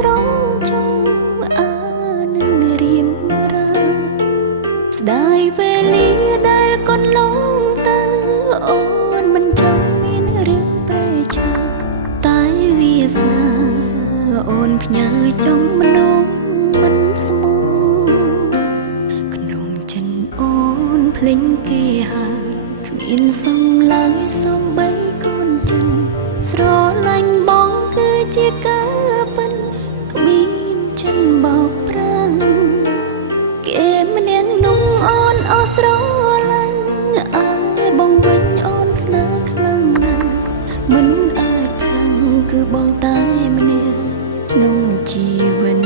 ស្រងចង់អានឹងរៀមរាស្ដាយវេលាដែលកន្លងទៅអូនមិនចង់មានរឿងប្រែឆាតែវាស្នាអូនផ្ញើចង់មនុស្សមិនស្មងក្នុងចិនអូនភ្លេងគេហើយគ្មានសំឡើយសំបីកូនចិនស្រឡាញ់បងគឺជាការពិនគ្មានចិនបោកប្រាំងគេម្នាក់นุ่งអូនអស់ស្រឡាញ់អើយបងវិញអូនស្នេហ៍ខ្លាំងណាស់មិនអាចផ្លាំងគឺបងតែម្នាក់ក្នុងជីវិត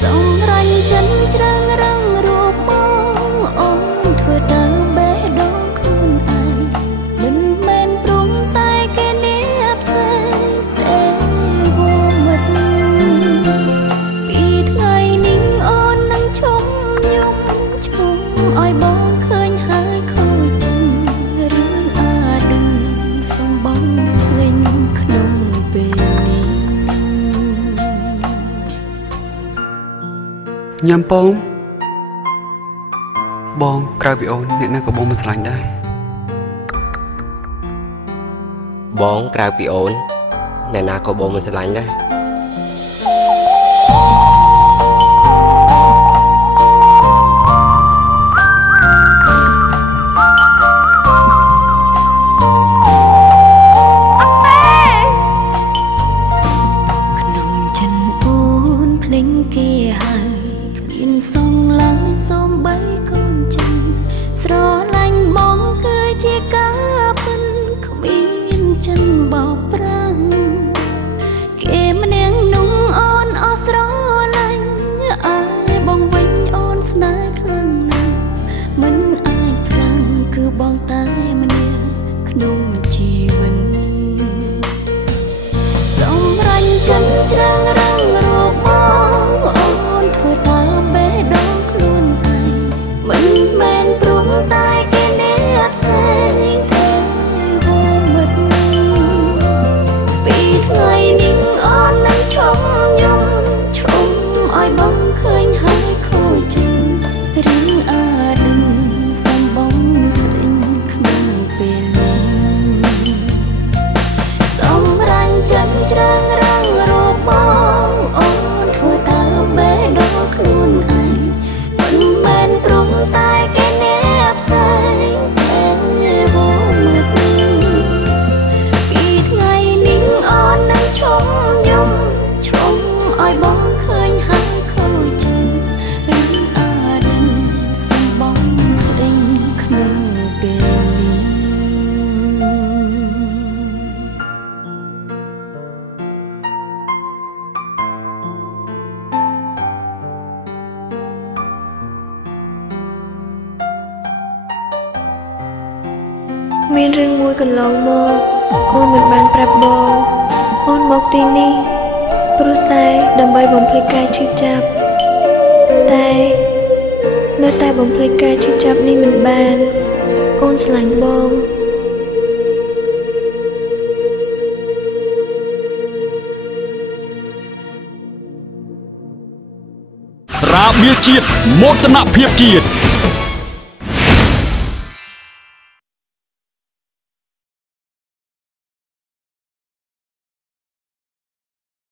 សម្រាញ់ចិនច្រាំងរឹងរូបបងអូនធ្វើដើមបេះដូងខ្លួនឯងមិនមែនព្រមតែគេនេះផ្សេងទេវមិត្តពីថ្ងៃនេះអូននឹងឈុំយំឈុំឲ្យបងឃើញហើយខូចចិត្តរឿងអាដិនសំបងលេងក្នុងពេលនេះញ៉ាំពងបងក្រៅពីអូនអ្នកណាក៏បងមិនស្រឡាញ់ដែរបងក្រៅពីអូនអ្នកណាក៏បងមិនស្រឡាញ់ដែរក្នុងចិនអូនភ្លេងគេហើយគ្មានសងឡើយសូម្បីកូនចិនស្រឡាញ់បងគឺជាការពិនគ្មានចិនបោកប្រាំងគេម្នាក់นุ่งអូនអស់ស្រឡាញ់អើយបងវិញអូនស្នេហ៍ខ្លាំងណាស់មិនអាចផ្លាំងគឺបងតែម្នាក់ក្នុងជីវិតសម្រាញ់ចិនច្រាំងរឹងរូបបងអូនធ្វើតាមបេះដូងខ្លួនឯងមិនមែនព្រមតែគេនេះផ្សេងទេវមិត្តពីថ្ងៃនេះអូននឹងឈុំយំឈុំឲ្យបងឃើញហើយខូចចិត្តរឿងអាដិនសំបងភ្លេងក្នុងពេលនេះសម្រាញ់ចិនច្រាំងរឹងរូបបងអូនធ្វើតាមបេះដូងខ្លួនឯងមិនមែនព្រមតែគេនេះផ្សេងទេវមិត្តពីថ្ងៃនេះអូននឹងឈុំយំឈុំឲ្យបងឃើញហើយខូចចិត្តរឿងអាដិនសំបងភ្លេងក្នុងពេលនេះមានរឿងមួយកន្លងមកអូនមិនបានប្រាប់បងអូនមកទីនេះព្រោះតែដើម្បីបំភ្លេចការឈឺចាប់តែនៅតែបំភ្លេចការឈឺចាប់នេះមិនបានអូនស្រឡាញ់បងស្រាបៀរជាតិមោទនភាពជាតិ